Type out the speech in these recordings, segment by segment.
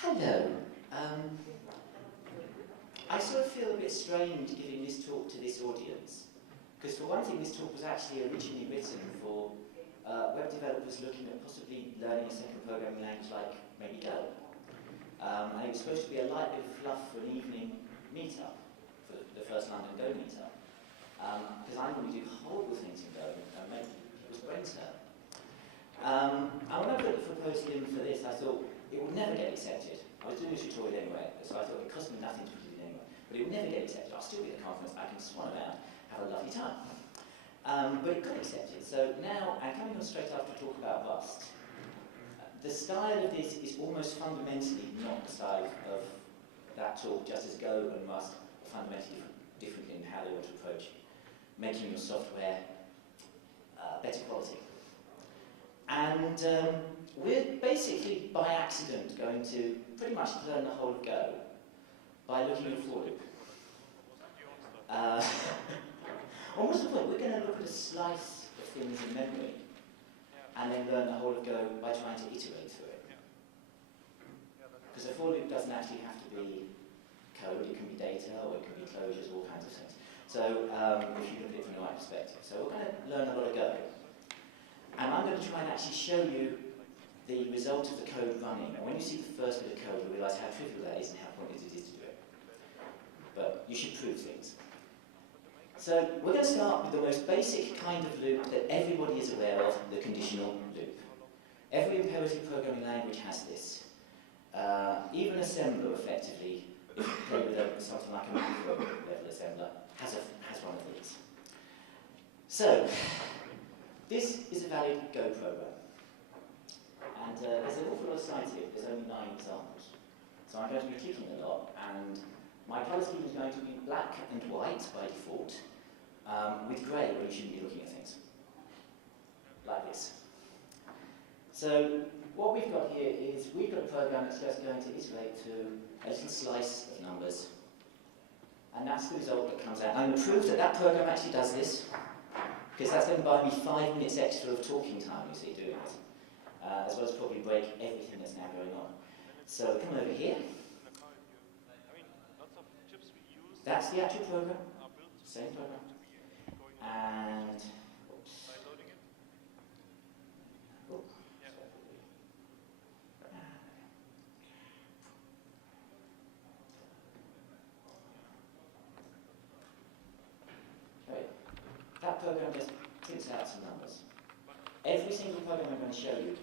Hello. I sort of feel a bit strange giving this talk to this audience, because for one thing, this talk was actually originally written for web developers looking at possibly learning a second programming language like maybe Go. And it was supposed to be a light bit of fluff for an evening meetup, for the first London Go meetup. Because I normally do horrible things in Go and make people's brains hurt. And when I put the proposal in for this, I thought it would never get accepted. I was doing this tutorial anyway, so I thought it cost me nothing to put it in anyway. But it would never get accepted. I'll still be at the conference, I can swan around, have a lovely time. But it got accepted. So now, I'm coming on straight after to talk about Rust. The style of this is almost fundamentally not the style of that talk, just as Go and Rust are fundamentally different in how they want to approach making your software better quality. And we're basically, by accident, going to pretty much learn the whole of Go by looking at a for loop. What's the point? We're going to look at a slice of things in memory and then learn the whole of Go by trying to iterate through it. Because a for loop doesn't actually have to be code, it can be data, or it can be closures, all kinds of things. So if you look at it from the right perspective. So we're going to learn a lot of Go. And I'm going to try and actually show you the result of the code running. And when you see the first bit of code, you'll realise how trivial that is and how pointless it is to do it. But you should prove things. So we're going to start with the most basic kind of loop that everybody is aware of, the conditional loop. Every imperative programming language has this. Even assembler, effectively, if you play with something like a macro-level assembler, has one of these. So, this is a valid Go program. And there's an awful lot of slides here, there's only 9 examples. So I'm going to be clicking a lot, and my colour scheme is going to be black and white by default, with grey where you shouldn't be looking at things. Like this. So what we've got here is we've got a program that's just going to iterate through a little slice of numbers. And that's the result that comes out. I'm going to prove that that program actually does this, because that's going to buy me 5 minutes extra of talking time, you see, doing it. As well as probably break everything that's now going on. So come over here. That's the actual program. Same program. And oops. Oh, right. That program just prints out some numbers. Every single program I'm going to show you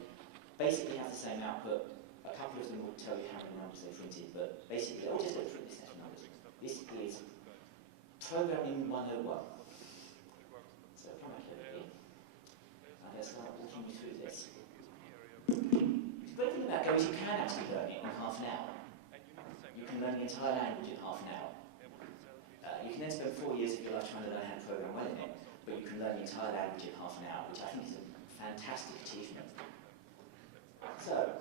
basically has the same output. A couple of them will tell you how many numbers they printed, but basically, I'll just go through this set of numbers. This is programming 101. So come back over here. I'm going to start walking you through this. The great thing about Go is you can actually learn it in half an hour. You can learn the entire language in half an hour. You can then spend 4 years of your life trying to learn how to program well in it, but you can learn the entire language in half an hour, which I think is a fantastic achievement. So,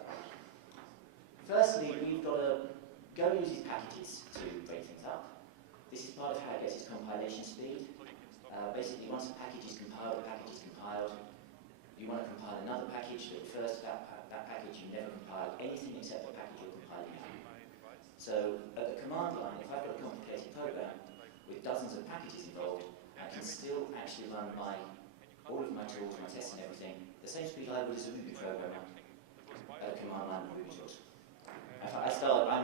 firstly, we've got to Go uses packages to break things up. This is part of how it gets its compilation speed. Basically, once a package is compiled, the package is compiled. You want to compile another package that refers to that package. You never compile anything except the package you're compiling now. So, at the command line, if I've got a complicated program with dozens of packages involved, I can still actually run all of my tools, my tests and everything, the same speed I would as a Ruby programmer at a command line with Ruby tools. I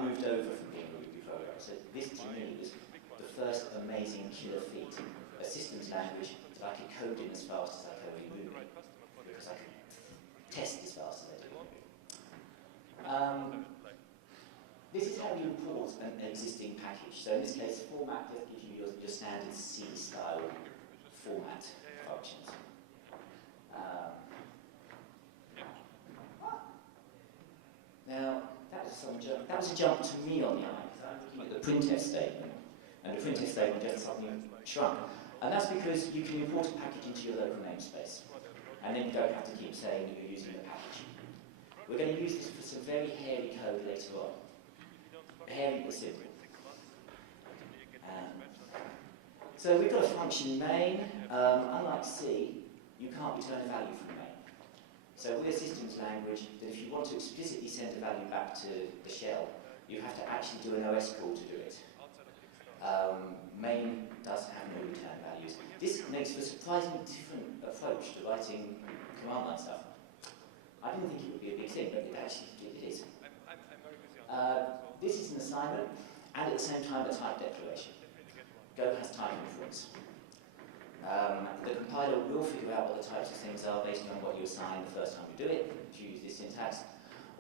moved over from being a Ruby programmer, so this to me was the first amazing killer feat, a systems language that I could code in as fast as I code in Ruby, because I could test as fast as I do in Ruby. This is how you import an existing package. So in this case, format just gives you your standard C style format functions. Now, that was a jump to me on the eye, because I'm looking at the printf statement, and the printf statement just suddenly shrunk. And that's because you can import a package into your local namespace, and then you don't have to keep saying that you're using the package. We're going to use this for some very hairy code later on. Hairy but simple. So we've got a function main. Unlike C, you can't return a value from main. So we're a systems language that if you want to explicitly send a value back to the shell, you have to actually do an OS call to do it. Main does have no return values. This makes for a surprisingly different approach to writing command line stuff. I didn't think it would be a big thing, but it is. This is an assignment, and at the same time a type declaration. Go has type inference. The compiler will figure out what the types of things are based on what you assign the first time you do it, if you use this syntax.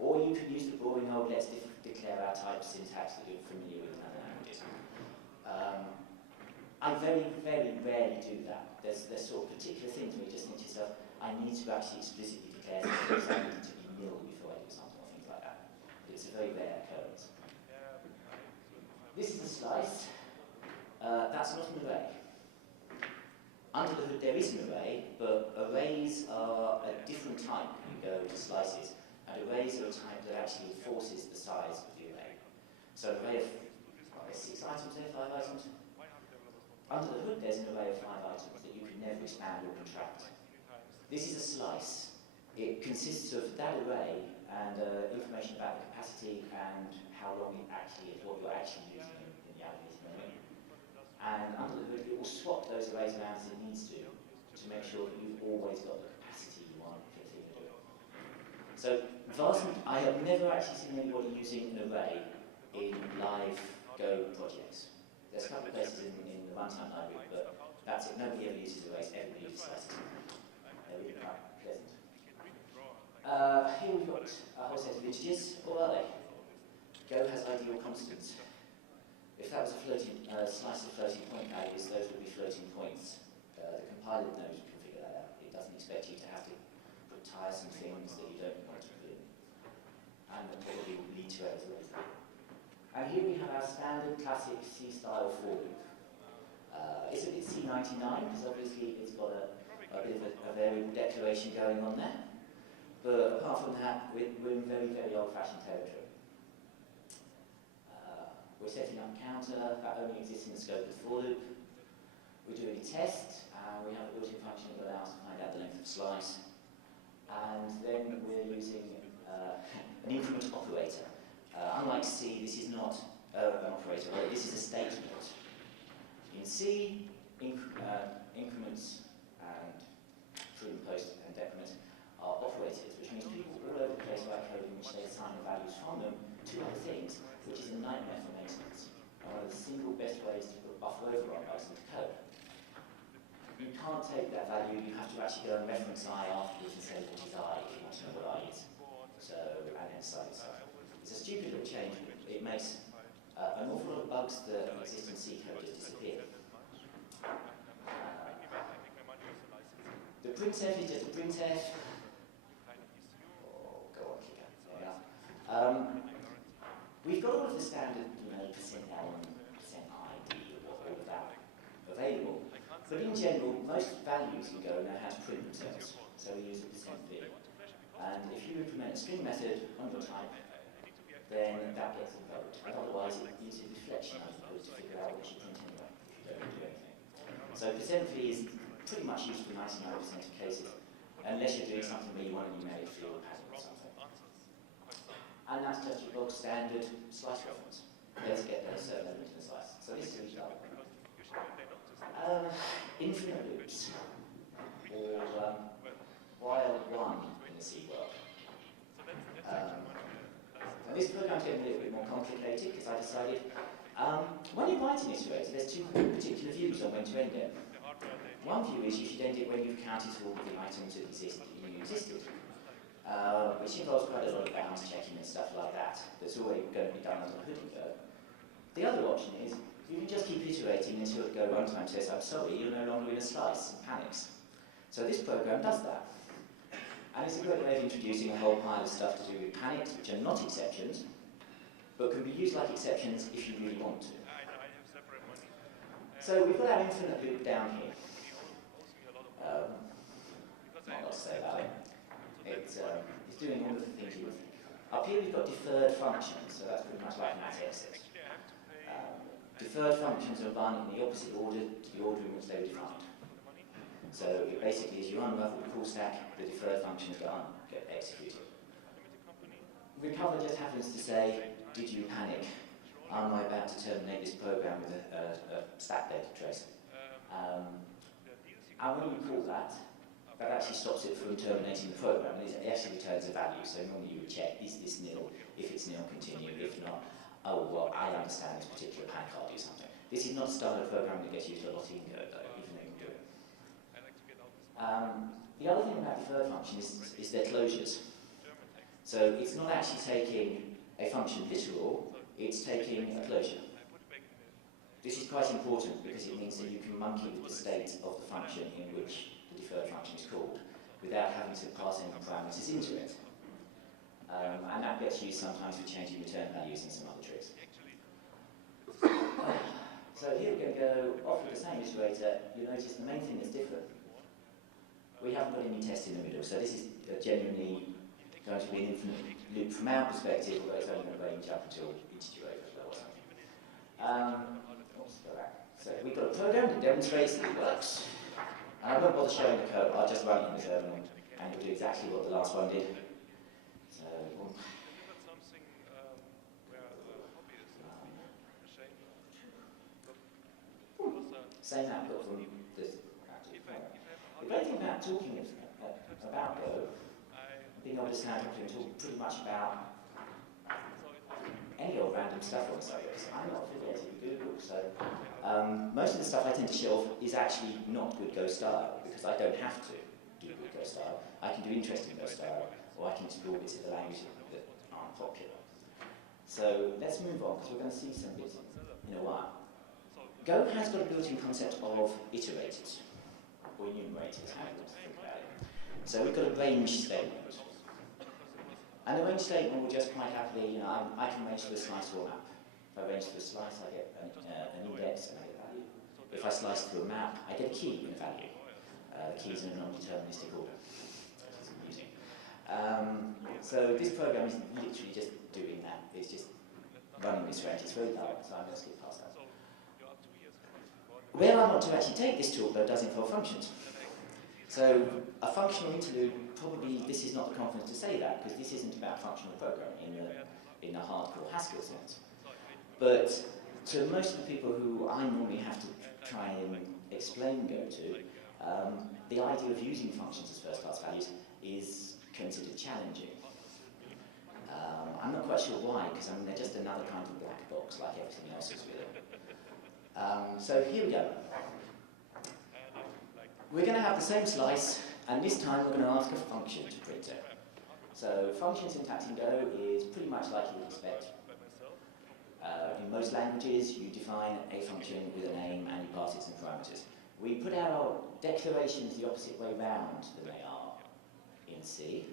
Or you can use the boring old let's declare our type syntax that you're familiar with in other languages. I very, very rarely do that. There's sort of particular things where you just think to yourself, I need to actually explicitly declare something, so I need it to be nil before I do something or things like that. It's a very rare occurrence. This is a slice. That's not an array. Under the hood there is an array, but arrays are a different type when you go to slices. And arrays are a type that actually enforces the size of the array. So an array of 6 items there, 5 items. Under the hood there's an array of 5 items that you can never expand or contract. This is a slice. It consists of that array and information about the capacity and how long it actually is, what you're actually using in the algorithm memory. And under the hood it will swap those arrays around as it needs to make sure that you've always got the capacity you want for the thing to do. So I have never actually seen anybody using an array in live Go projects. There's a couple of places in the runtime library, but that's it. Nobody ever uses arrays, everybody uses slices. They're really quite pleasant. Here we've got a whole set of integers. What are they? Go has ideal constants. If that was a floating slice of floating point values, those would be floating points. The compiler knows you can figure that out. It doesn't expect you to have to put tiresome things that you don't want to put in. And that probably will lead to errors later. And here we have our standard classic C-style for loop. It's a bit C99 because obviously it's got a bit of a variable declaration going on there. But apart from that, we're in very, very old-fashioned territory. We're setting up a counter that only exists in the scope of the for loop. We're doing a test, and we have a built-in function that allows us to find out the length of slice. And then we're using an increment operator. Unlike C, this is not an operator, this is a statement. In C, increments and print, post, and decrement are operators, which means people all over the place write code in which they assign the values from them to other things, which is a nightmare for maintenance. And one of the single best ways to put buffer override bugs into code. You can't take that value, you have to actually go and reference I afterwards and say what is I if you want to know what I is. So, and then cite stuff. It's a stupid little change, but it makes an awful lot of bugs that exist in C code just disappear. The printf is just a printf. Oh, go on, kick out. There we are. We've got all of the standard, %L and %ID, all of that available. But in general, most values in Go know how to print themselves. So we use a %v. And if you implement a string method on your type, then that gets invoked. And otherwise, it uses deflection as opposed to figure out what you print anyway, if you don't do anything. So %v is pretty much used for 99% of cases, unless you're doing something where you want a numeric field pattern or something. And that's just your bog standard slice reference. Let's get a certain element in the slice. So this is a infinite loops, or while one in the C world. And this program's getting a little bit more complicated because I decided when you write an iterator, there's two particular views on when to end it. One view is you should end it when you've counted all of the items that exist that you knew existed, which involves quite a lot of bounds checking and stuff like that. That's already going to be done under the hood and Go. The other option is you can just keep iterating until the Go runtime says, I'm sorry, you're no longer in a slice, and panics. So this program does that. And it's a great way of introducing a whole pile of stuff to do with panics, which are not exceptions, but can be used like exceptions if you really want to. So we've got our infinite loop down here. Not a lot to say about it. It's doing all of the things you would think. Up here we've got deferred functions, so that's pretty much like an at-exit. Deferred functions are run in the opposite order to the order in which they were defined. So So it basically, as you unravel the call stack, the deferred functions get executed. Recover just happens to say, did you panic? Am I about to terminate this program with a stack data trace? And when you call that, that actually stops it from terminating the program. And it actually returns a value. So normally you would check, is this nil? If it's nil, continue. If not, oh, well, I understand this particular panic, I'll do something. This is not a style of programming that gets used a lot in Go, though, even though you can do it. The other thing about deferred function is their closures. So it's not actually taking a function literal, it's taking a closure. This is quite important because it means that you can monkey with the state of the function in which the deferred function is called without having to pass any parameters into it. And that gets used sometimes for changing return values and some other tricks. So here we're going to go off with the same iterator. You'll notice the main thing that's different. We haven't got any tests in the middle, so this is genuinely going to be an infinite loop from our perspective, although it's only going to range up until integer overflow or something. Let's go back. So we've got a program that demonstrates that it works. And I won't bother showing the code, I'll just run it in the terminal, and it'll do exactly what the last one did. So, same output from this. The great thing about talking about Go, being able to stand up and talk pretty much about any old random stuff on the subject. I'm not affiliated with Google, so most of the stuff I tend to show off is actually not good Go style, because I don't have to do good Go style. I can do interesting Go style, or I can explore bits of the language that aren't popular. So let's move on, because we're going to see some bits in a while. Go has got a built-in concept of iterators, or enumerators, how you want to think about it. So we've got a range statement. And the range statement will just quite happily, I can range through a slice or a map. If I range through a slice, I get an index and I get a value. If I slice through a map, I get a key and a value. The keys in a non-deterministic order. That's amusing. So this program is literally just doing that. It's just running this range. It's very dull, so I'm going to skip past that. Where I want to actually take this talk, though, does involve functions. So a functional interlude, probably this is not the conference to say that, because this isn't about functional programming in the hardcore Haskell sense. But to most of the people who I normally have to try and explain Go to, the idea of using functions as first-class values is considered challenging. I'm not quite sure why, because I mean, they're just another kind of black box like everything else is really. So here we go. We're going to have the same slice, and this time we're going to ask a function to print it. So function syntax in Go is pretty much like you would expect. In most languages, you define a function with a name and you pass it some parameters. We put our declarations the opposite way round than they are in C,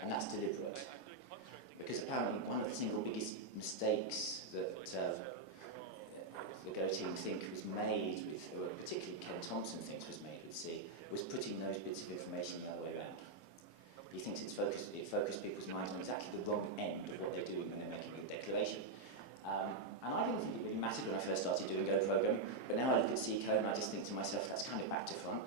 and that's deliberate. Because apparently one of the single biggest mistakes that the Go team think was made with, or particularly Ken Thompson thinks was made with C, was putting those bits of information the other way around. He thinks it focused people's minds on exactly the wrong end of what they're doing when they're making a declaration. And I didn't think it really mattered when I first started doing Go programming, but now I look at C code and I just think to myself, that's kind of back to front,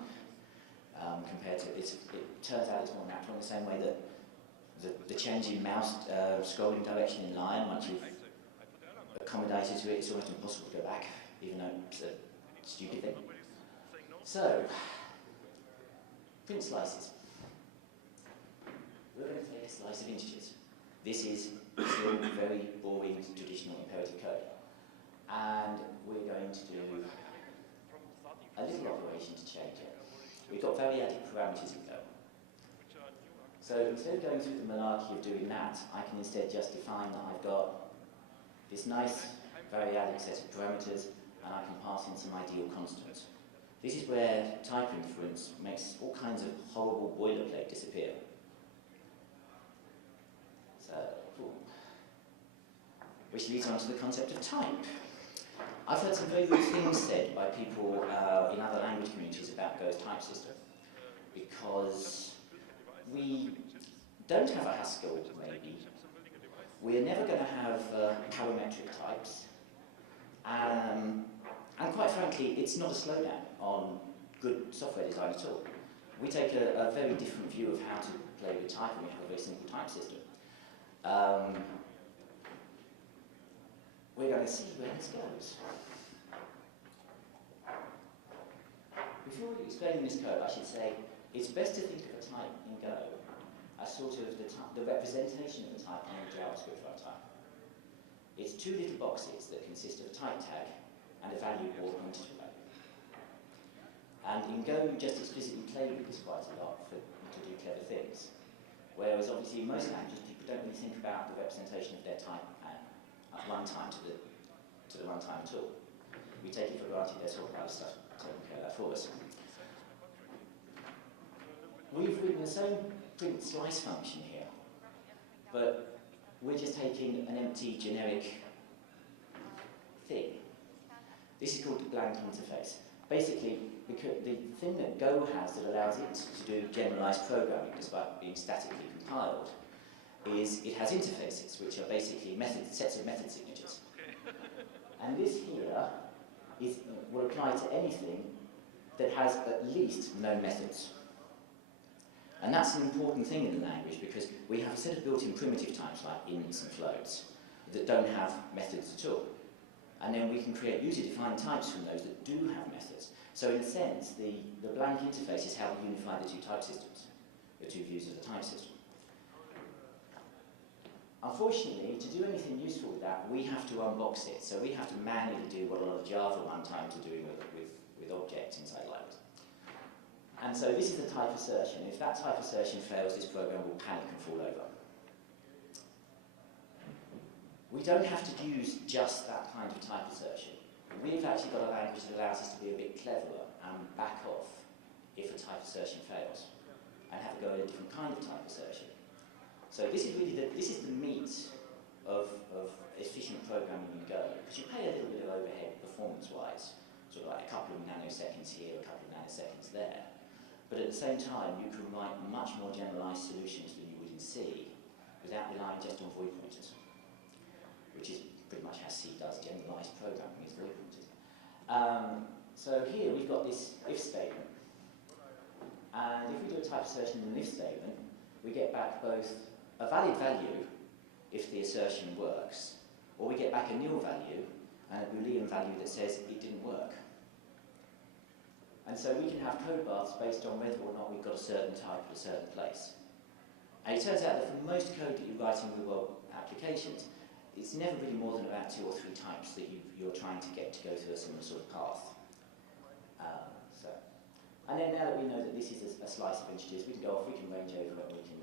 compared to, it turns out it's more natural in the same way that the change in mouse scrolling direction in Lion, once you've accommodated to it, it's almost impossible to go back, even though it's a stupid thing. So, print slices. We're going to take a slice of integers. This is still very boring traditional imperative code. And we're going to do a little operation to change it. We've got variadic parameters in Go. So instead of going through the malarkey of doing that, I can instead just define that I've got this nice variadic set of parameters, and I can pass in some ideal constants. This is where type inference makes all kinds of horrible boilerplate disappear. So, cool. Which leads on to the concept of type. I've heard some very good things said by people in other language communities about Go's type system, because we don't have a Haskell, maybe. We're never going to have parametric types. And quite frankly, it's not a slowdown on good software design at all. We take a very different view of how to play with type, and we have a very simple type system. We're going to see where this goes. Before explaining this code, I should say it's best to think of a type in Go as sort of the representation of the type on the JavaScript runtime. It's two little boxes that consist of a type tag and a value or an integer value. And in Go, you just explicitly play with this quite a lot to do clever things. Whereas obviously in most languages, people don't really think about the representation of their type at runtime to the runtime at all. We take it for granted there's all kind of stuff taking care of that for us. We've written the same print slice function here, but we're just taking an empty generic thing. This is called the blank interface. Basically, because the thing that Go has that allows it to do generalized programming despite being statically compiled is it has interfaces, which are basically sets of method signatures. And this here will apply to anything that has at least no methods. And that's an important thing in the language because we have a set of built-in primitive types like ints and floats that don't have methods at all. And then we can create user-defined types from those that do have methods. So in a sense, the blank interface is how we unify the two type systems, the two views of the type system. Unfortunately, to do anything useful with that, we have to unbox it. So we have to manually do what a lot of Java runtimes are doing with objects inside libraries. And so this is the type assertion. If that type assertion fails, this program will panic and fall over. We don't have to use just that kind of type assertion. We've actually got a language that allows us to be a bit cleverer and back off if a type assertion fails, and have a go at a different kind of type assertion. So this is really the meat of efficient programming in Go, because you pay a little bit of overhead performance-wise, sort of like a couple of nanoseconds here, a couple of nanoseconds there. But at the same time, you can write much more generalized solutions than you would in C without relying just on void pointers, which is pretty much how C does generalized programming, is void pointers. So here we've got this if statement. And if we do a type assertion in an if statement, we get back both a valid value if the assertion works, or we get back a nil value and a Boolean value that says it didn't work. And so we can have code paths based on whether or not we've got a certain type at a certain place. And it turns out that for most code that you write in real-world applications, it's never really more than about 2 or 3 types that you're trying to get to go through a similar sort of path. And then now that we know that this is a slice of integers, we can go off, we can range over, and we can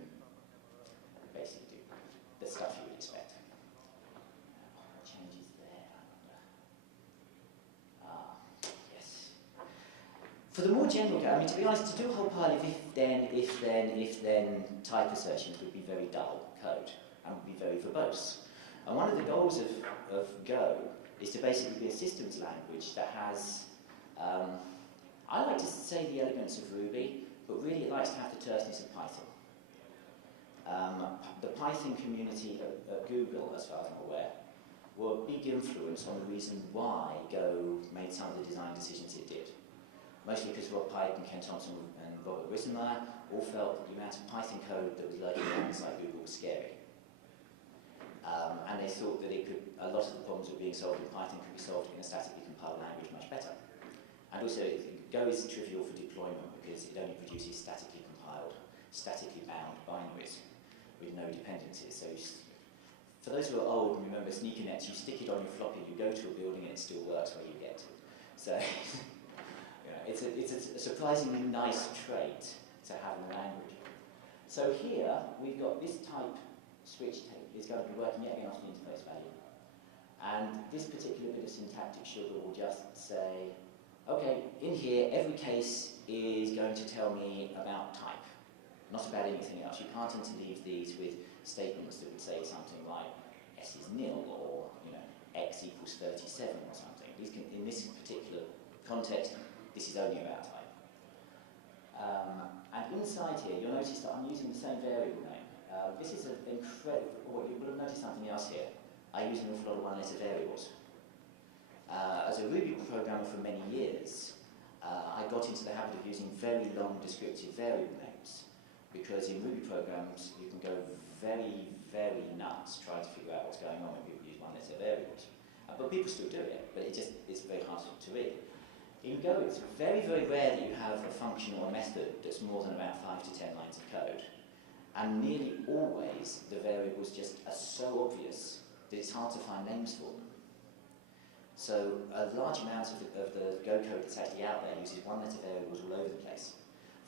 basically do the stuff you would expect. Changes there. Yes. For the more general code, I mean, to be honest, to do a whole pile of if-then type assertions would be very dull code and would be very verbose. And one of the goals of Go is to basically be a systems language that has, I like to say the elegance of Ruby, but really it likes to have the terseness of Python. The Python community at Google, as far as I'm aware, were a big influence on the reason why Go made some of the design decisions it did. Mostly because Rob Pike and Ken Thompson and Robert Wissenmeyer all felt that the amount of Python code that was lurking around inside Google was scary. And they thought that a lot of the problems that were being solved in Python could be solved in a statically compiled language much better. And also, Go is trivial for deployment because it only produces statically compiled, statically bound binaries with no dependencies. So for those who are old and remember sneaker nets, you stick it on your floppy, you go to a building and it still works where you get to. So it's a surprisingly nice trait to have in the language. So here, we've got this type switch is going to be working yet again off the interface value. And this particular bit of syntactic sugar will just say, okay, in here, every case is going to tell me about type, not about anything else. You can't interleave these with statements that would say something like s is nil or x equals 37 or something. These can, in this particular context, this is only about type. And inside here, you'll notice that I'm using the same variable name. This is an incredible, or you will have noticed something else here. I use an awful lot of one-letter variables. As a Ruby programmer for many years, I got into the habit of using very long descriptive variable names, because in Ruby programs you can go very, very nuts trying to figure out what's going on when people use one-letter variables. But people still do it, but it's very hard to read. In Go, it's very, very rare that you have a function or a method that's more than about 5 to 10 lines of code. And nearly always, the variables just are so obvious that it's hard to find names for them. So a large amount of the Go code that's actually out there uses one-letter variables all over the place,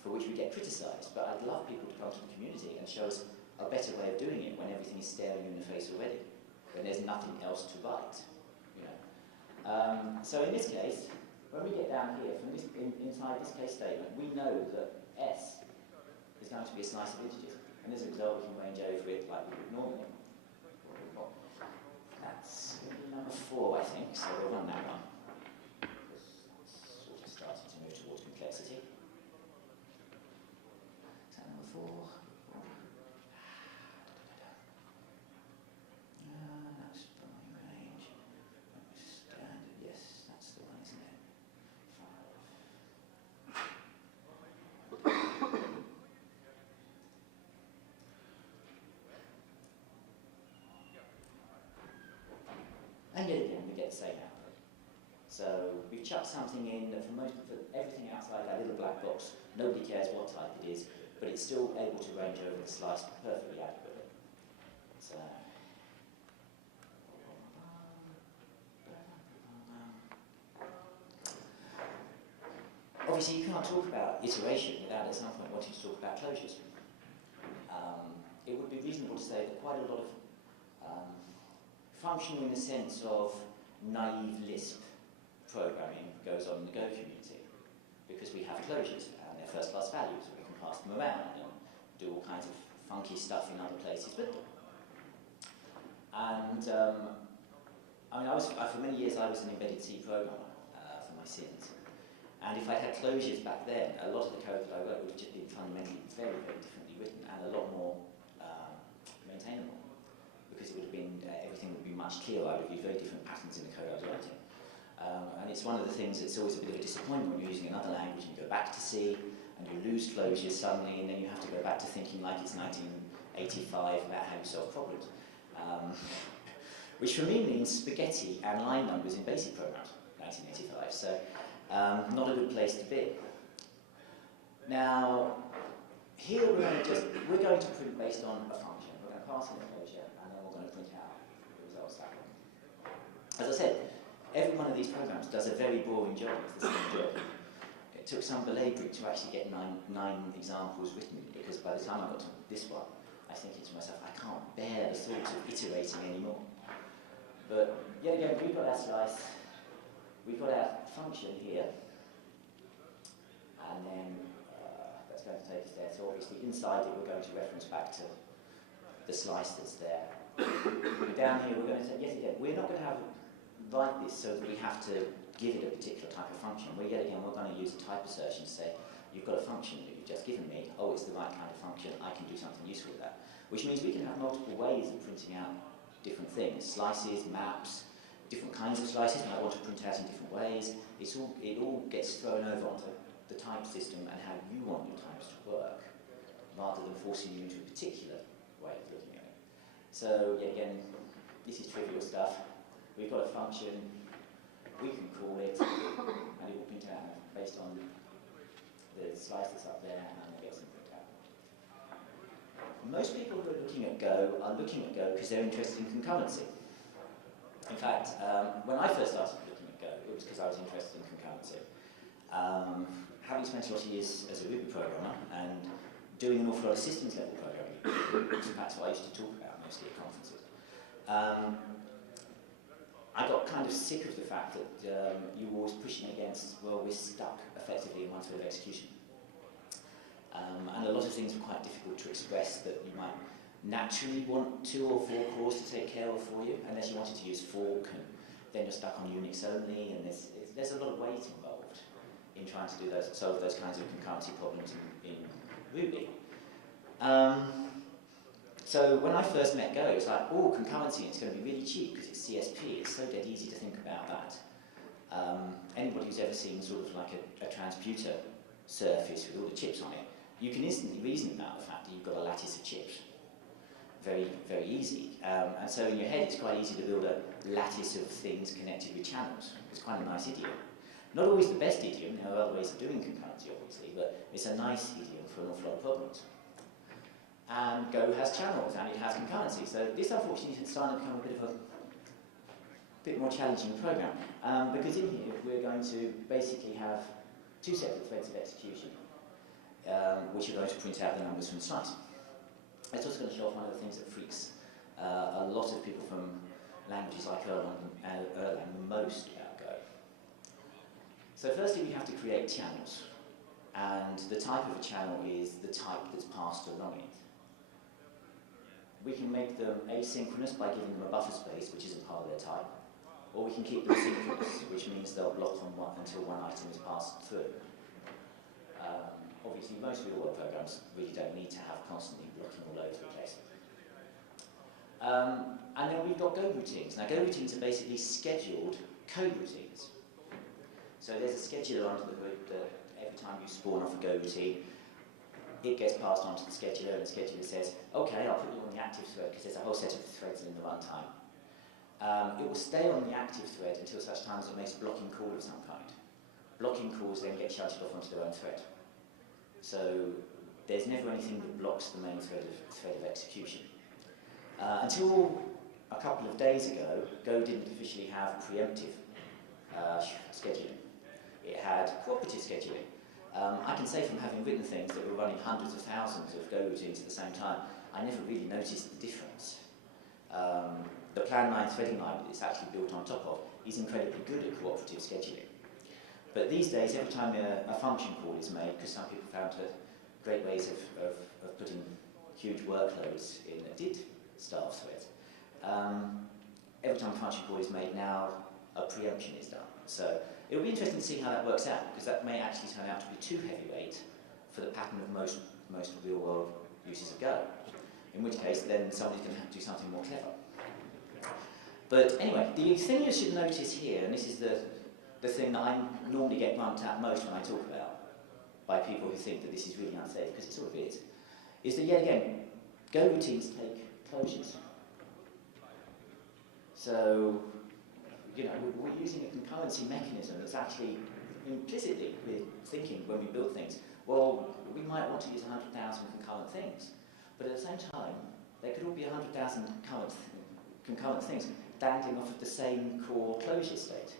for which we get criticised. But I'd love people to come to the community and show us a better way of doing it when everything is staring you in the face already, when there's nothing else to write. You know? So in this case, when we get down here, from this, inside this case statement, we know that S is going to be a slice of integers. And as a result, we can range over it like we would normally. That's number 4, I think, so we'll run that one. It's sort of starting to move towards complexity. Is that number 4? That's volume range. Standard, yes, that's the one, isn't it? 5. And yet again, we get the same output. So we've chucked something in that for everything outside that little black box, nobody cares what type it is, but it's still able to range over the slice perfectly adequately. So, obviously, you can't talk about iteration without at some point wanting to talk about closures. It would be reasonable to say that quite a lot of functional in the sense of naive Lisp programming goes on in the Go community, because we have closures and they're first-class values. We can pass them around and do all kinds of funky stuff in other places with them. And I mean, for many years I was an embedded C programmer for my sins. And if I had closures back then, a lot of the code that I wrote would have just been fundamentally very, very differently written and a lot more maintainable. Because it would have been, everything would be much clearer. I would use very different patterns in the code I was writing. And it's one of the things that's always a bit of a disappointment when you're using another language and you go back to C and you lose closures suddenly, and then you have to go back to thinking like it's 1985 about how you solve problems. Which for me means spaghetti and line numbers in basic programs, 1985. So not a good place to be. Now, here we're going to print based on a function. We're going to pass in a closure, and then we're going to print out the results that way. As I said, every one of these programs does a very boring job. It's the same job. It took some belaboring to actually get nine examples written, because by the time I got to this one, I was thinking to myself, I can't bear the thought of iterating anymore. But yet again, we've got our slice, we've got our function here, and then that's going to take us there. So obviously inside it we're going to reference back to the slice that's there. Down here we're going to say, yes again, we're not going to write this so that we have to give it a particular type of function. Yet again, we're going to use a type assertion to say, you've got a function that you've just given me, oh, it's the right kind of function, I can do something useful with that. Which means we can have multiple ways of printing out different things, slices, maps, different kinds of slices, and I want to print out in different ways. It all gets thrown over onto the type system and how you want your types to work, rather than forcing you into a particular way of looking at it. So, yet again, this is trivial stuff. We've got a function, we can call it, and it will print out based on the slice that's up there, and we'll get some print out. Most people who are looking at Go because they're interested in concurrency. In fact, when I first started looking at Go, it was because I was interested in concurrency. Having spent a lot of years as a Ruby programmer and doing an awful lot of systems level programming, which in fact is what I used to talk about mostly at conferences, I got kind of sick of the fact that you were always pushing against, well, we're stuck effectively in one sort of execution. And a lot of things were quite difficult to express that you might naturally want 2 or 4 cores to take care of for you, unless you wanted to use fork, and then you're stuck on Unix only, and there's a lot of weight involved in trying to solve those kinds of concurrency problems in Ruby. So when I first met Go, it was like, oh, concurrency, it's going to be really cheap because it's CSP, it's so dead easy to think about that. Anybody who's ever seen sort of like a transputer surface with all the chips on it, you can instantly reason about the fact that you've got a lattice of chips. Very, very easy. And so in your head, it's quite easy to build a lattice of things connected with channels. It's quite a nice idiom. Not always the best idiom, there are other ways of doing concurrency, obviously, but it's a nice idiom for an awful lot of problems. And Go has channels, and it has concurrency. So this, unfortunately, is starting to become a bit more challenging program. Because in here, we're going to basically have two separate threads of execution, which are going to print out the numbers from the slice. It's also going to show off one of the things that freaks a lot of people from languages like Erlang most about Go. So firstly, we have to create channels. And the type of a channel is the type that's passed along it. We can make them asynchronous by giving them a buffer space, which isn't part of their type. Or we can keep them synchronous, which means they'll block on one until one item is passed through. Obviously, most real-world programs really don't need to have constantly blocking all over the place. And then we've got Go routines. Now, Go routines are basically scheduled code routines. So there's a scheduler under the hood that every time you spawn off a Go routine, it gets passed on to the scheduler, and the scheduler says, OK, I'll put you on the active thread, because there's a whole set of threads in the runtime. It will stay on the active thread until such time as it makes a blocking call of some kind. Blocking calls then get shunted off onto their own thread. So there's never anything that blocks the main thread of execution. Until a couple of days ago, Go didn't officially have preemptive scheduling. It had cooperative scheduling. I can say from having written things that were running hundreds of thousands of Go routines at the same time, I never really noticed the difference. The Plan 9 threading library that it's actually built on top of is incredibly good at cooperative scheduling. But these days, every time a function call is made, because some people found great ways of putting huge workloads in a did starve thread, every time a function call is made now, a preemption is done. So it'll be interesting to see how that works out, because that may actually turn out to be too heavyweight for the pattern of most real-world uses of Go, in which case then somebody's going to have to do something more clever. But anyway, the thing you should notice here, and this is the thing that I normally get grumped at most when I talk about by people who think that this is really unsafe, because it sort of is that yet again, Go routines take closures. So, you know, we're using a concurrency mechanism that's actually implicitly we're thinking when we build things, well, we might want to use 100,000 concurrent things, but at the same time, there could all be 100,000 concurrent things dangling off of the same core closure state,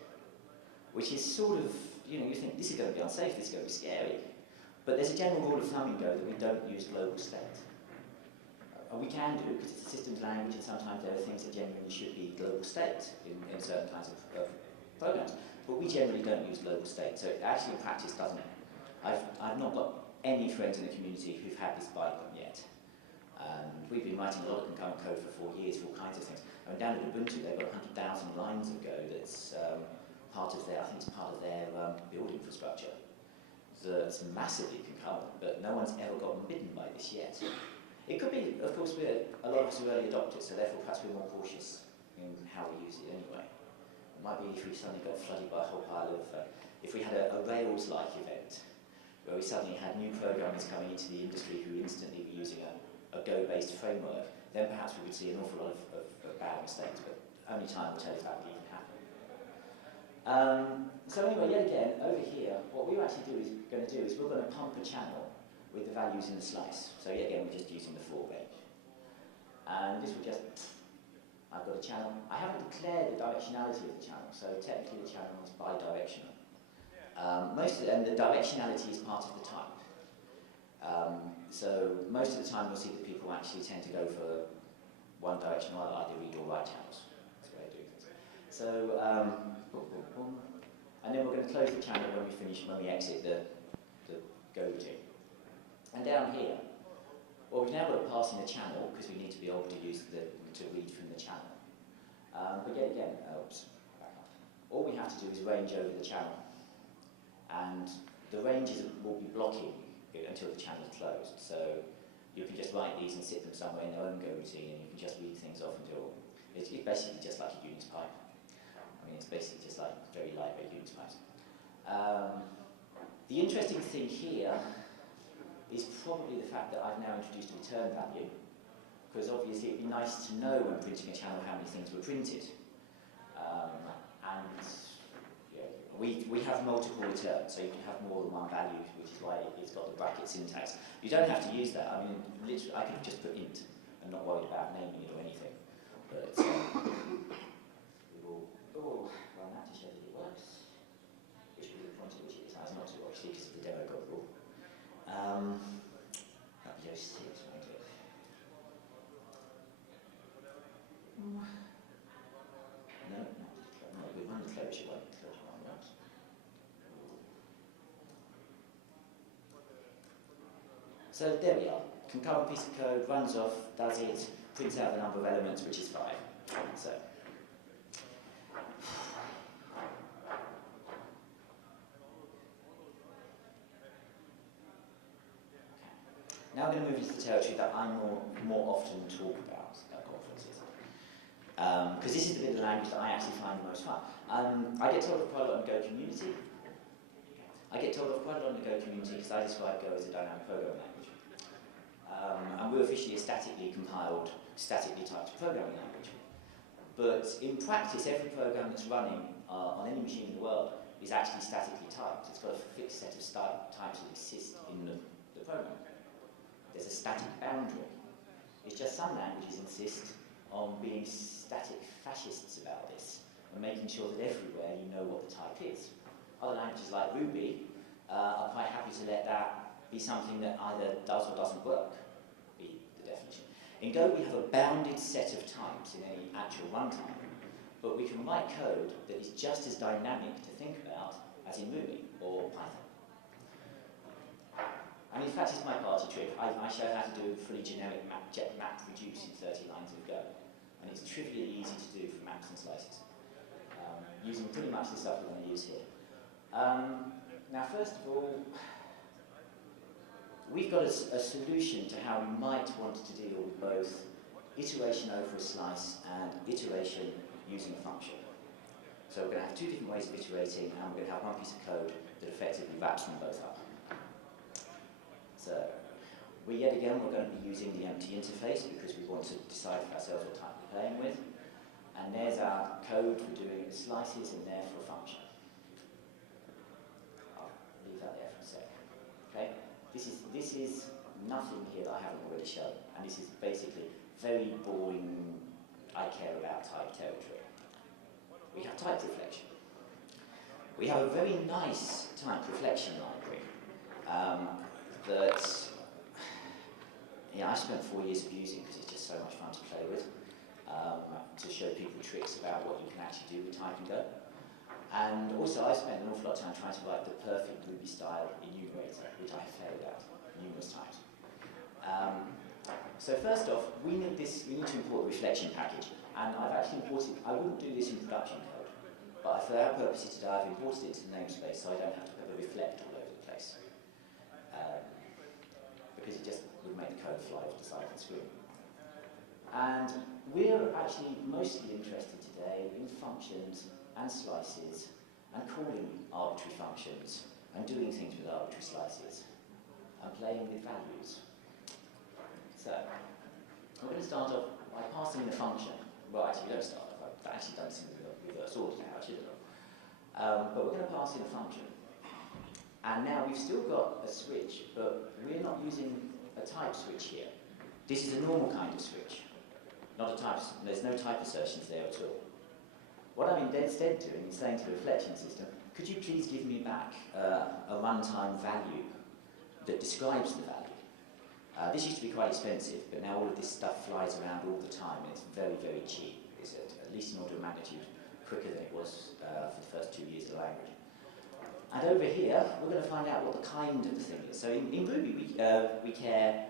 which is sort of, you know, you think this is going to be unsafe, this is going to be scary, but there's a general rule of thumb in Go that we don't use global state. And we can do, because it's a systems language, and sometimes there are things that genuinely should be global state in certain kinds of programs, but we generally don't use global state, so it actually in practice doesn't. I've not got any friends in the community who've had this bite them yet. We've been writing a lot of concurrent code for 4 years for all kinds of things. I mean, down at Ubuntu, they've got 100,000 lines of Go that's part of their, I think it's part of their build infrastructure. So it's massively concurrent, but no one's ever gotten bitten by this yet. It could be, of course, a lot of us are early adopters, so therefore perhaps we're more cautious in how we use it anyway. It might be if we suddenly got flooded by a whole pile of, if we had a Rails-like event, where we suddenly had new programmers coming into the industry who instantly were using a Go-based framework, then perhaps we would see an awful lot of bad mistakes, but only time will tell if that would even happen. So anyway, yet again, over here, what we're actually going to do is we're going to pump a channel with the values in the slice. So yet again, we're just using the for range. And this will just, I've got a channel. I haven't declared the directionality of the channel, so technically the channel is bidirectional. And the directionality is part of the type. So most of the time you'll see that people actually tend to go for one direction or either read or write channels. That's the way I do things. So, and then we're going to close the channel when we exit the Go routine. And down here, well, we've now got to pass in a channel because we need to be able to use to read from the channel. But yet again, back up. All we have to do is range over the channel, and the ranges will be blocking until the channel is closed. So you can just write these and sit them somewhere in their own Go routine, and you can just read things off until it's basically just like a Unix pipe. I mean, it's basically just like very lightweight Unix types. The interesting thing here is probably the fact that I've now introduced a return value, because obviously it'd be nice to know when printing a channel how many things were printed. And yeah, we have multiple returns, so you can have more than one value, which is why it's got the bracket syntax. You don't have to use that. I mean, literally, I could have just put int and not worried about naming it or anything. But we will run that to show that it works. Which will be the point at which it decides not to, obviously, because the demo got the rule. That'll be 06, won't it? No, we run the Clojure one. Clojure one works. So there we are. Concurrent piece of code, runs off, does it, prints out the number of elements, which is 5. So. Now we're going to move into the territory that I more often talk about at conferences. Because this is the bit of the language that I actually find the most fun. I get told of quite a lot in the Go community. Because I describe Go as a dynamic programming language. And we're officially a statically compiled, statically typed programming language. But in practice, every program that's running on any machine in the world is actually statically typed. It's got a fixed set of types that exist in the program. There's a static boundary. It's just some languages insist on being static fascists about this and making sure that everywhere you know what the type is. Other languages like Ruby are quite happy to let that be something that either does or doesn't work, be the definition. In Go, we have a bounded set of types in any actual runtime, but we can write code that is just as dynamic to think about as in Ruby or Python. And in fact, it's my party trick. I show how to do a fully generic map reduce in 30 lines of Go. And it's trivially easy to do for maps and slices, using pretty much the stuff we're going to use here. Now, first of all, we've got a solution to how we might want to deal with both iteration over a slice and iteration using a function. So we're going to have two different ways of iterating, and we're going to have one piece of code that effectively wraps them both up. So, we're going to be using the empty interface because we want to decide for ourselves what type we're playing with. And there's our code for doing slices and there for a function. I'll leave that there for a sec. Okay? This is nothing here that I haven't already shown. And this is basically very boring, I care about type territory. We have type reflection. We have a very nice type reflection library. That I spent 4 years abusing because it's just so much fun to play with, to show people tricks about what you can actually do with type and Go. And also I spent an awful lot of time trying to write the perfect Ruby style enumerator, which I have failed at numerous times. So first off, we need to import the reflection package. And I've actually imported, I wouldn't do this in production code, but for our purposes today I've imported it to the namespace so I don't have to have a reflect all over the place. Because it just would make the code fly off the side of the screen. And we're actually mostly interested today in functions and slices and calling arbitrary functions and doing things with arbitrary slices and playing with values. So, I'm going to start off by passing in a function. Well, actually, we don't start off. I've actually done this in reverse order now, I should have. But we're going to pass in a function. And now we've still got a switch, but we're not using a type switch here. This is a normal kind of switch, not a type. There's no type assertions there at all. What I'm instead doing is saying to the reflection system, could you please give me back a runtime value that describes the value? This used to be quite expensive, but now all of this stuff flies around all the time, and it's very, very cheap. It's at least an order of magnitude quicker than it was for the first 2 years of the language. And over here, we're going to find out what the kind of the thing is. So in Ruby, we care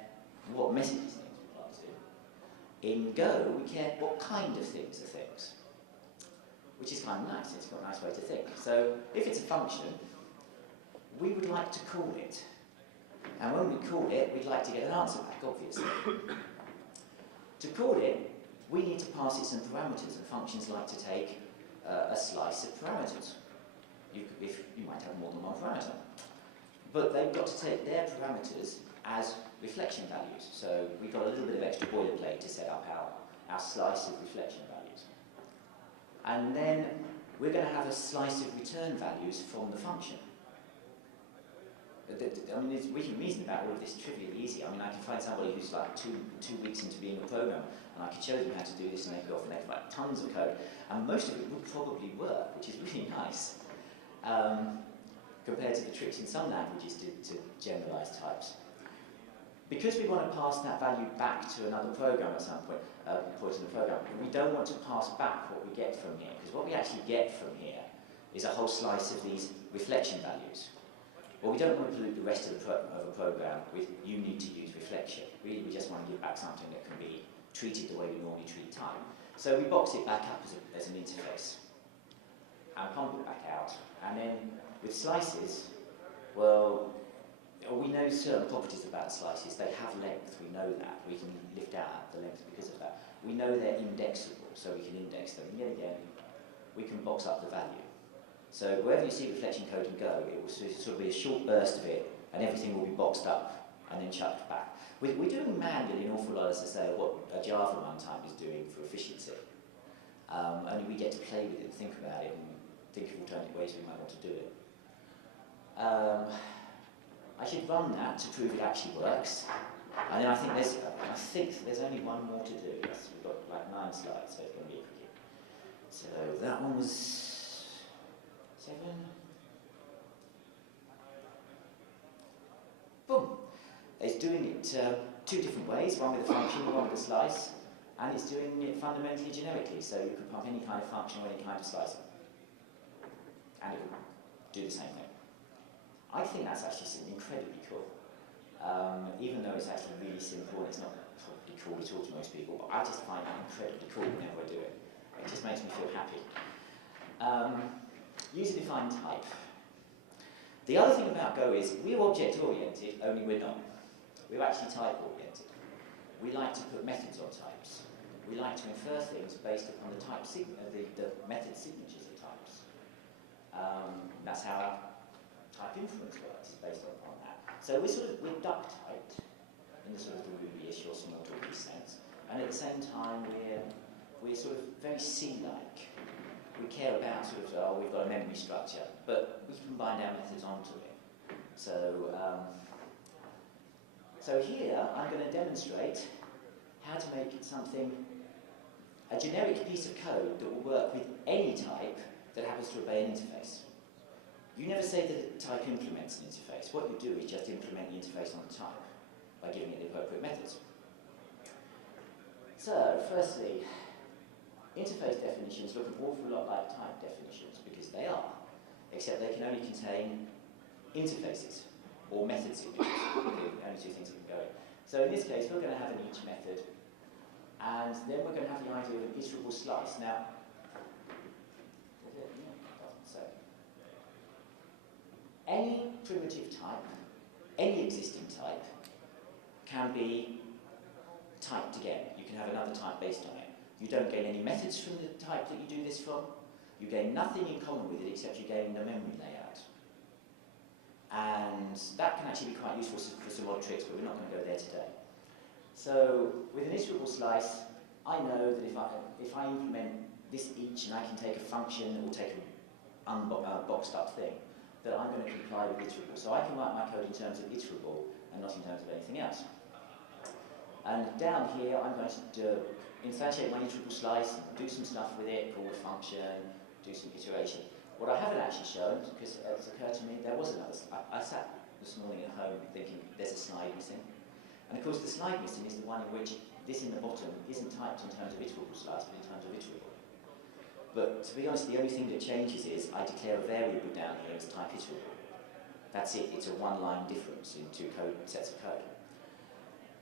what messages things we like to do. In Go, we care what kind of things are things, which is kind of nice. It's got a nice way to think. So if it's a function, we would like to call it. And when we call it, we'd like to get an answer back, obviously. To call it, we need to pass it some parameters, and functions like to take a slice of parameters. You might have more than one parameter. But they've got to take their parameters as reflection values. So we've got a little bit of extra boilerplate to set up our slice of reflection values. And then we're going to have a slice of return values from the function. I mean, we can reason about all of this trivially easy. I mean, I can find somebody who's like two weeks into being a programmer, and I could show them how to do this, and they could go off and they could write tons of code, and most of it would probably work, which is really nice, compared to the tricks in some languages to generalize types. Because we want to pass that value back to another program at some point in the program, we don't want to pass back what we get from here, because what we actually get from here is a whole slice of these reflection values. Well, we don't want to pollute the rest of a program with you need to use reflection. Really, we just want to give back something that can be treated the way we normally treat type. So we box it back up as an interface and pump it back out. And then with slices, well, we know certain properties about slices. They have length, we know that. We can lift out the length because of that. We know they're indexable, so we can index them. And yet again, we can box up the value. So wherever you see reflection coding go, it will sort of be a short burst of it, and everything will be boxed up and then chucked back. We're doing manually an awful lot, as I say, what a Java runtime is doing for efficiency. Only we get to play with it, think about it, and think of alternative ways we might want to do it. I should run that to prove it actually works. And then I think there's only one more to do. Yes, we've got like 9 slides, so it's going to be a quickie. So that one was 7. Boom. It's doing it 2 different ways, one with a function, one with a slice, and it's doing it fundamentally generically, so you can pump any kind of function or any kind of slicer, and it will do the same thing. I think that's actually incredibly cool, even though it's actually really simple and it's not probably cool at all to most people, but I just find that incredibly cool whenever I do it. It just makes me feel happy. User-defined type. The other thing about Go is we're object-oriented, only we're not. We're actually type-oriented. We like to put methods on types. We like to infer things based upon the method signatures of types. That's how our type inference works, is based upon that. So we're duck-typed in the sort of the Ruby-ish or small talky sense, and at the same time we're sort of very C-like. We care about we've got a memory structure, but we can bind our methods onto it. So here I'm going to demonstrate how to make something, a generic piece of code that will work with any type that happens to obey an interface. You never say that the type implements an interface. What you do is just implement the interface on the type by giving it the appropriate methods. So, firstly, interface definitions look an awful lot like type definitions, because they are, except they can only contain interfaces or method signatures. The only 2 things that can go in. So in this case, we're going to have an each method, and then we're going to have the idea of an iterable slice. Now, so any primitive type, any existing type, can be typed again. You can have another type based on it. You don't gain any methods from the type that you do this from. You gain nothing in common with it except you gain the memory layout. And that can actually be quite useful for some odd tricks, but we're not going to go there today. So with an iterable slice, I know that if I implement this each and I can take a function that will take an boxed up thing, that I'm going to comply with iterable. So I can write my code in terms of iterable and not in terms of anything else. And down here, I'm going to instantiate my iterable slice and do some stuff with it, call a function, do some iteration. What I haven't actually shown, because it's occurred to me, there was another slide. I sat this morning at home thinking there's a slide missing. And of course the slide missing is the one in which this in the bottom isn't typed in terms of iterable slice, but in terms of iterable. But to be honest, the only thing that changes is I declare a variable down here as type iterable. That's it, it's a 1-line difference in 2 sets of code.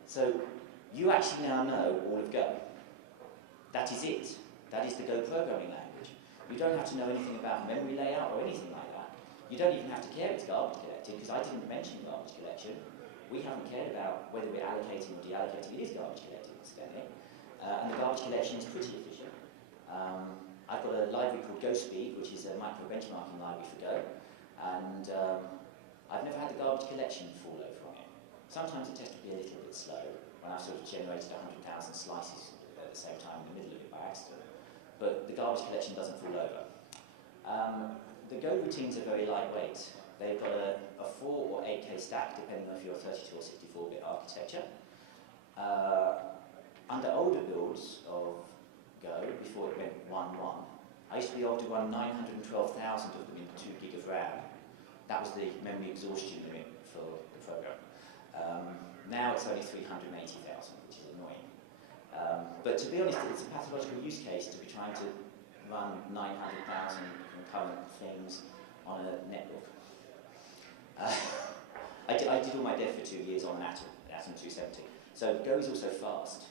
So you actually now know all of Go. That is it. That is the Go programming language. You don't have to know anything about memory layout or anything like that. You don't even have to care it's garbage collected, because I didn't mention garbage collection. We haven't cared about whether we're allocating or deallocating. It is garbage collected, incidentally. And the garbage collection is pretty efficient. I've got a library called GoSpeed, which is a micro benchmarking library for Go, and I've never had the garbage collection fall over on it. Sometimes the test will be a little bit slow, when I've sort of generated 100,000 slices at the same time in the middle of it by accident, but the garbage collection doesn't fall over. The Go routines are very lightweight. They've got a 4 or 8K stack, depending on if you're 32 or 64-bit architecture. Under older builds of Go, before it went 1.1, I used to be able to run 912,000 of them into 2 gig of RAM. That was the memory exhaustion limit for the program. Now it's only 380,000, which is annoying. But to be honest, it's a pathological use case to be trying to run 900,000 concurrent things on a netbook. I did all my dev for 2 years on an Atom 270. So Go is also fast.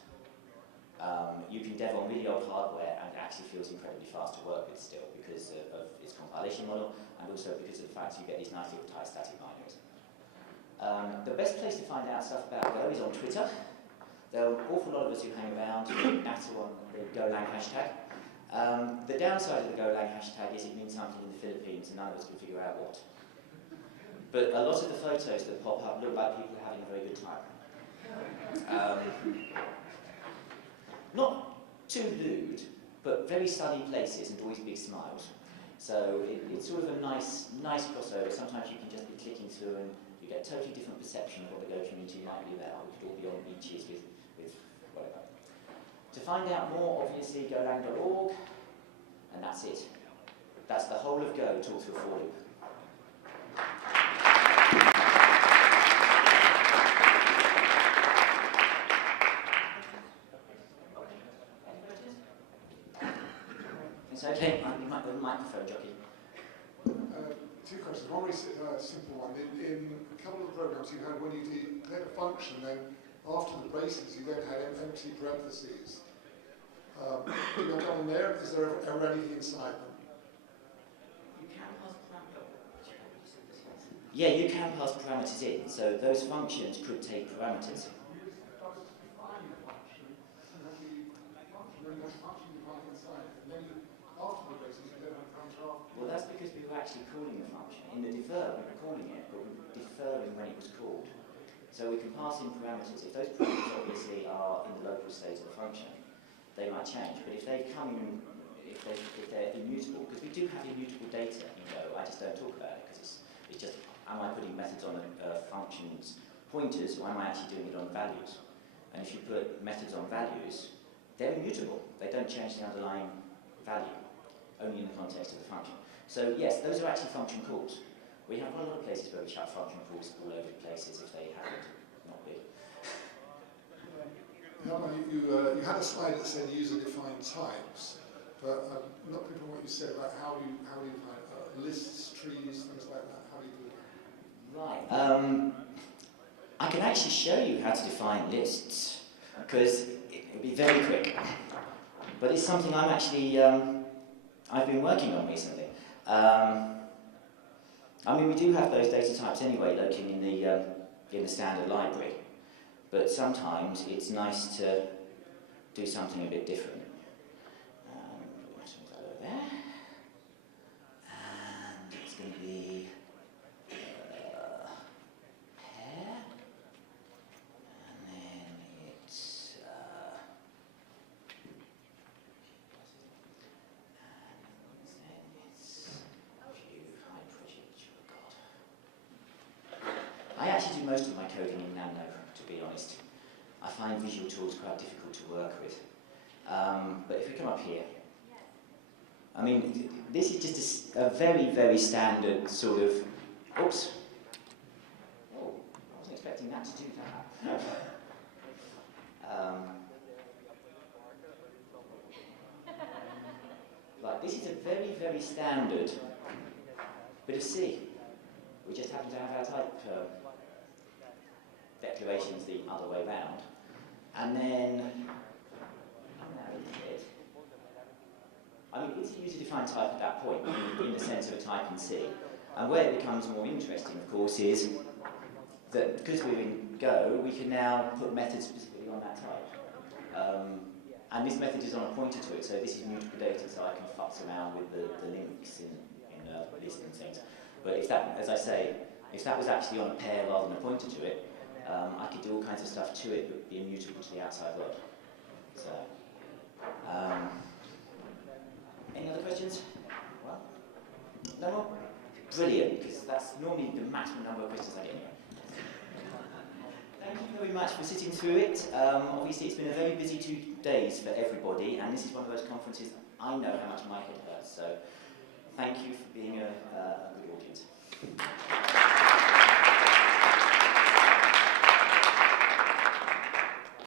You can dev on really old hardware and it actually feels incredibly fast to work with still because of its compilation model and also because of the fact you get these nice little tight static binaries. The best place to find out stuff about Go is on Twitter. There are an awful lot of us who hang around who natter on the Golang hashtag. The downside of the Golang hashtag is it means something in the Philippines and none of us can figure out what. But a lot of the photos that pop up look like people are having a very good time. Not too lewd, but very sunny places and always big smiles. So it's sort of a nice crossover. Sometimes you can just be clicking through and you get a totally different perception of what the Go community might be about. We could all be on beaches with whatever. To find out more, obviously, golang.org, and that's it. That's the whole of Go talked through a for loop. It's okay, I'm the microphone jockey. 2 questions. One very simple one. In a couple of the programs you had, when you declared a function, then after the braces you then had empty parentheses. Do you have down there? Is there ever anything inside them? You can pass parameters. Yeah, you can pass parameters in. So those functions could take parameters. Well, that's because we were actually calling the function. In the defer, we were calling it, but we were deferring when it was called. So we can pass in parameters. If those parameters obviously are in the local state of the function, they might change. But if they come in, if they're immutable, because we do have immutable data, I just don't talk about it because it's just, am I putting methods on functions pointers, or am I actually doing it on values? And if you put methods on values, they're immutable. They don't change the underlying value, only in the context of the function. So yes, those are actually function calls. We have a lot of places where we chuck function calls all over the places if they haven't, not big. You had a slide that said user-defined types, but I'm not clear from what you said about how do you define lists, trees, things like that. How do you do that? Right. I can actually show you how to define lists because it would be very quick. But it's something I'm actually I've been working on recently. I mean, we do have those data types anyway, lurking in the standard library. But sometimes it's nice to do something a bit different. There. And it's going to be pair. And then it's I actually do most of my coding in Nano, to be honest. I find visual tools quite difficult to work with. But if we come up here, I mean, this is just a very, very standard sort of, oops. Oh, I wasn't expecting that to do that. Like, this is a very, very standard bit of C. We just happen to have our type declarations the other way round. And then, I mean, it's a user-defined type at that point, in the sense of a type in C. And where it becomes more interesting, of course, is that because we're in Go, we can now put methods specifically on that type. And this method is on a pointer to it, so this is mutable data, so I can futz around with the links in list and things. But if that, as I say, if that was actually on a pair rather than a pointer to it, I could do all kinds of stuff to it that would be immutable to the outside world. So, any other questions? Well, no more? Brilliant, because that's normally the maximum number of questions I get here. Thank you very much for sitting through it. Obviously, it's been a very busy 2 days for everybody, and this is one of those conferences I know how much my head hurts. So, thank you for being a good audience.